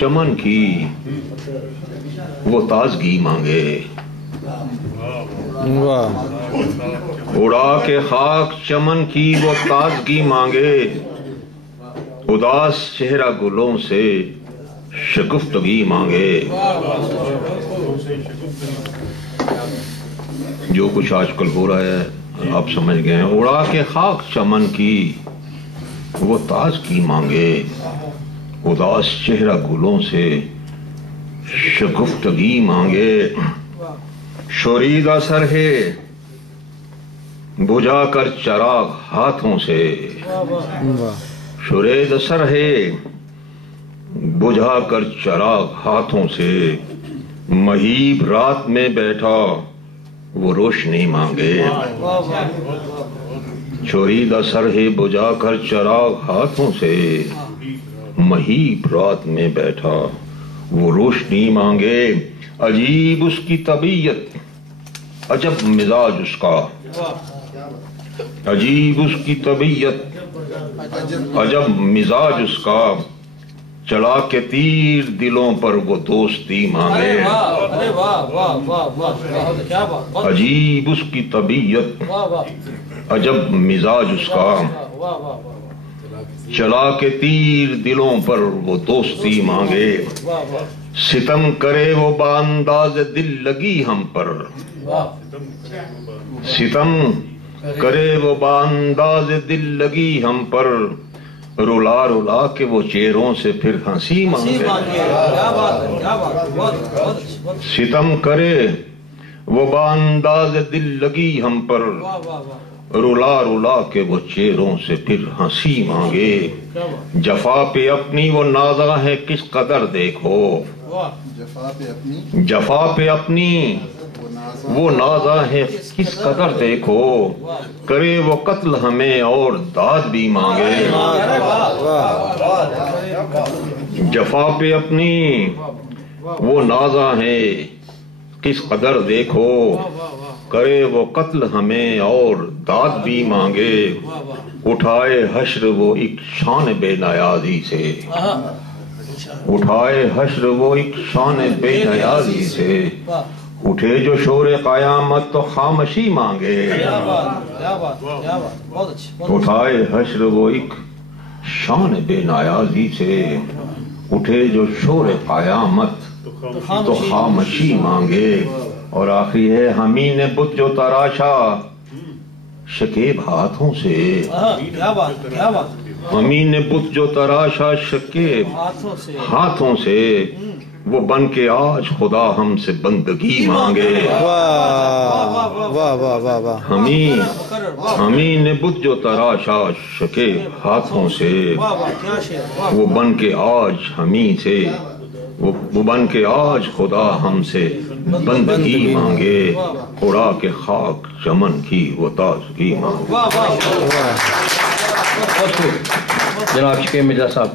چمن کی وہ تازگی مانگے، اڑا کے خاک چمن کی وہ تازگی مانگے، اداس چہرہ گلوں سے شگفتگی مانگے۔ جو کچھ آج کل ہو رہا ہے آپ سمجھ گئے ہیں۔ اڑا کے خاک چمن کی وہ تازگی مانگے، اداس چہرہ گلوں سے شگفتگی مانگے۔ شوریدہ سر ہے بجھا کر چراغ ہاتھوں سے، شوریدہ سر ہے بجھا کر چراغ ہاتھوں سے، مہیب رات میں بیٹھا وہ روشنی مانگے۔ شوریدہ سر ہے بجھا کر چراغ ہاتھوں سے، مہیب رات میں بیٹھا وہ روشنی مانگے۔ عجیب اس کی طبیعت، عجب مزاج اس کا، عجیب اس کی طبیعت، عجب مزاج اس کا، چلا کے تیر دلوں پر وہ دوستی مانگے۔ عجیب اس کی طبیعت، عجب مزاج اس کا، چلا کے تیر دلوں پر وہ دوستی مانگے۔ ستم کرے وہ بانداز دل لگی ہم پر، ستم کرے وہ بانداز دل لگی ہم پر، رلا رلا کے وہ چہروں سے پھر ہنسی مانگے۔ ستم کرے وہ بانداز دل لگی ہم پر، رلا رلا کے وہ چہروں سے پھر ہنسی مانگے۔ جفا پہ اپنی وہ نازاں ہے کس قدر دیکھو، جفا پہ اپنی وہ نازاں ہے کس قدر دیکھو، کرے وہ قتل ہمیں اور داد بھی مانگے۔ جفا پہ اپنی وہ نازاں ہے کس قدر دیکھو، کرے وہ قتل ہمیں اور داد بھی مانگے۔ اٹھائے حشر وہ ایک شان بے نیازی سے، اٹھائے حشر وہ ایک شان بے نیازی سے، اٹھے جو شور قیامت تو خاموشی مانگے۔ اٹھائے حشر وہ ایک شان بے نیازی سے، اٹھے جو شور قیامت تو خاموشی مانگے۔ اور آخری ہے ہمیں نے بت جو تراشا شکیب ہاتھوں سے، ہمیں نے بت جو تراشا شکیب ہاتھوں سے، وہ بن کے آج خدا ہم سے بندگی مانگے۔ ہمیں نے بت جو تراشا شکیب ہاتھوں سے، وہ بن کے آج ہمیں سے، وہ بن کے آج خدا ہم سے بندگی مانگے۔ اڑا کے خاک چمن کی وہ تازگی مانگے۔ جناب شکیم مرزا صاحب